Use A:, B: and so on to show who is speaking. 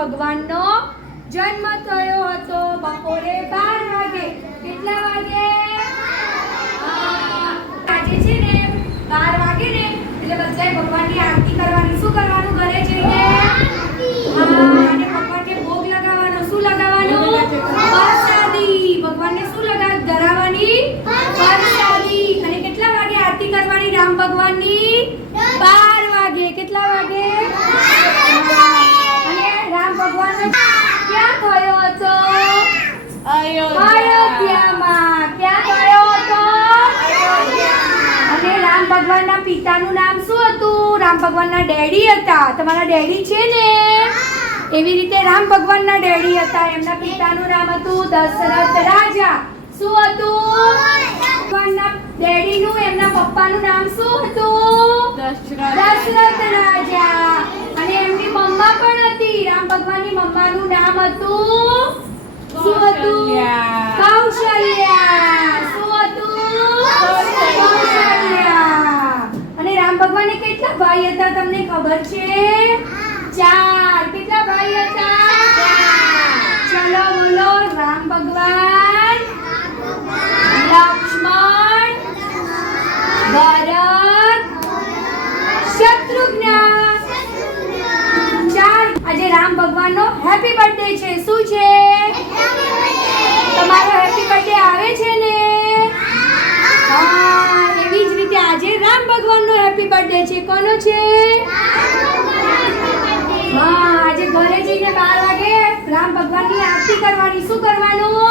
A: ભગવાનનો જન્મ થયો હતો. બપોરે બાર વાગે. કેટલા વાગે? આજે છે ને. બાર વાગે ને. એટલે બધાએ ભગવાનની આરતી કરવાની. શું કરવાનું ઘરે જઈને? અને ભગવાનને ભોગ લગાવવાનો. શું લગાવવાનું? પ્રસાદી. ભગવાનને શું લગાવ ધરાવવાની? અને કેટલા વાગે આરતી કરવાની રામ ભગવાનની બાર વાગે કેટલા વાગે અને રામ ભગવાનનો ક્યાં થયો હતો અયોધ્યામાં ક્યાં થયો હતો અને રામ ભગવાનના પિતાનું નામ શું હતું રામ ભગવાનના ડેડી હતા. તમારા ડેડી છે ને? એવી રીતે રામ ભગવાનના ડેડી હતા. એમના પિતાનું નામ હતું દશરથ રાજા. શું હતું? ભગવાનના ડેડીનું એમના પપ્પાનું નામ શું હતું? દશરથ રાજા. અને એમની મમ્મા પણ હતી. રામ ભગવાનની મમ્માનું નામ હતું? શું હતું? કૌશલ્યા શું હતું કૌશલ્યા અને ભગવાનને કેટલા ભાઈ હતા તમને ખબર છે ચાર કેટલા ભાઈ હતા ચલો બોલો રામ ભગવાન લક્ષ્મણ ભરત શત્રુઘ્ન ચાર આજે રામ ભગવાનનો હેપી બર્થડે છે શું છે તમારો હેપી બર્થડે આવે છે ને હા એવી જ રીતે આજે રામ ભગવાનનો હેપી બર્થડે છે કોનો છે? હા આજે ઘરે જઈને બાર વાગે રામ ભગવાનની આરતી કરવાની. શું કરવાનું?